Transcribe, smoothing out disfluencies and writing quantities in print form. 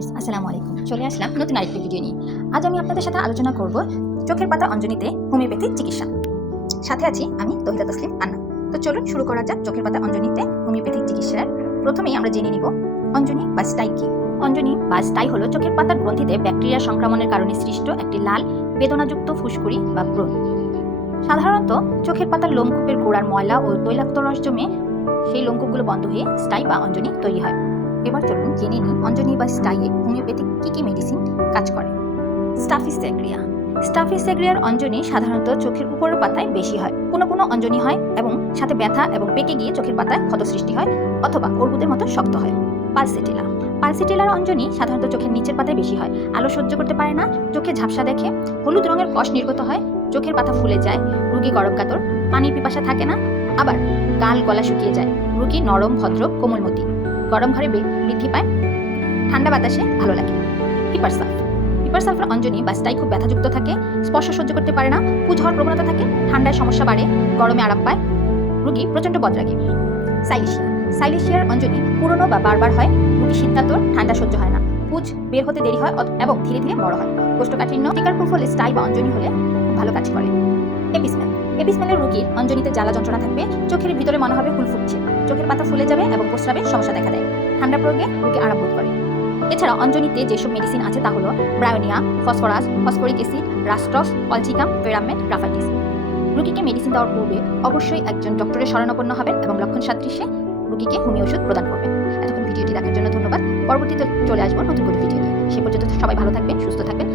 Friends, আসসালামু আলাইকুম। চলে আসলাম নতুন আরেকটি ভিডিও নিয়ে। আজ আমি আপনাদের সাথে আলোচনা করব চোখের পাতা অঞ্জনিতে হোমিওপ্যাথিক চিকিৎসা। সাথে আছি আমি তহিদা তসলিম আন্না। তো চলুন শুরু করা যাক চোখের পাতা অঞ্জনিতে হোমিওপ্যাথিক চিকিৎসার। প্রথমেই আমরা জেনে নিব অঞ্জনি বা স্টাই কি। অঞ্জনি বা স্টাই হলো চোখের পাতার গ্রন্থিতে ব্যাকটেরিয়া সংক্রমণের কারণে সৃষ্ট একটি লাল বেদনাযুক্ত ফুসকুড়ি বা ব্রণ। সাধারণত চোখের পাতার লোমকূপের গোড়ার ময়লা ও তৈলাক্ত রস জমে সেই লোমকূপগুলো বন্ধ হয়ে স্টাই বা অঞ্জনি তৈরি হয়। এবার চলুন জেনে নিই অঞ্জনি বা স্টাইয়ে হোমিওপ্যাথিক কী মেডিসিন কাজ করে। স্টাফিসেগ্রিয়া। স্টাফিসেগ্রিয়ার অঞ্জনি সাধারণত চোখের উপরের পাতায় বেশি হয়। কোনো কোনো অঞ্জনি হয় এবং সাথে ব্যথা এবং পেকে গিয়ে চোখের পাতায় ক্ষত সৃষ্টি হয় অথবা অর্বুদের মতো শক্ত হয়। পালসিটিলা। পালসিটিলার অঞ্জনি সাধারণত চোখের নিচের পাতায় বেশি হয়। আলো সহ্য করতে পারে না, চোখে ঝাপসা দেখে, হলুদ রঙের কষ নির্গত হয়, চোখের পাতা ফুলে যায়, রোগী গরম কাতর, পানির পিপাসা থাকে না, আবার গাল গলা শুকিয়ে যায়, রোগী নরম ভদ্র কোমলমতি, গরম ঘরে বৃদ্ধি পায়, ঠান্ডা বাতাসে ভালো লাগে। হিপারসালফ। হিপারসালফের অঞ্জনি বা স্টাই খুব ব্যথাযুক্ত থাকে, স্পর্শ সহ্য করতে পারে না, পুজ হওয়ার প্রবণতা থাকে, ঠান্ডায় সমস্যা বাড়ে, গরমে আরাম পায়, রোগী প্রচণ্ড বদরাগী। সাইলেশিয়া। সাইলেশিয়ার অঞ্জনি পুরনো বা বারবার হয়, রোগী শীতকাতর, ঠান্ডা সহ্য হয় না, পুজ বের হতে দেরি হয় এবং ধীরে ধীরে বড় হয়, কোষ্ঠকাঠিন্য টিকার কুফল স্টাই বা অঞ্জনি হলে ভালো কাজ করে। এপিসমেল। এপিসমেলের রোগীর অঞ্জনিতে জ্বালা যন্ত্রণা থাকবে, চোখের ভিতরে মনে হবে হুল ফুটছে, চোখের পাতা ফুলে যাবে এবং প্রস্রাবে সমস্যা দেখা দেয়, ঠান্ডা প্রয়োগে রোগী আরাম বোধ করে। এছাড়া অঞ্জনিতে যেসব মেডিসিন আছে তা হলো bryonia, phosphorus, phosphoric acid, rhus tox, colchicum, ferrum met, graphites. রোগীকে মেডিসিন দেওয়ার পূর্বে অবশ্যই একজন ডক্টরের শরণাপন্ন হবেন এবং লক্ষণ সাদৃশ্যে রোগীকে হোমিও ওষুধ প্রদান করবেন। এতক্ষণ ভিডিওটি দেখার জন্য ধন্যবাদ। পরবর্তীতে চলে আসবো নতুন কোনো ভিডিও নিয়ে। সে পর্যন্ত সবাই ভালো থাকবেন, সুস্থ থাকবেন।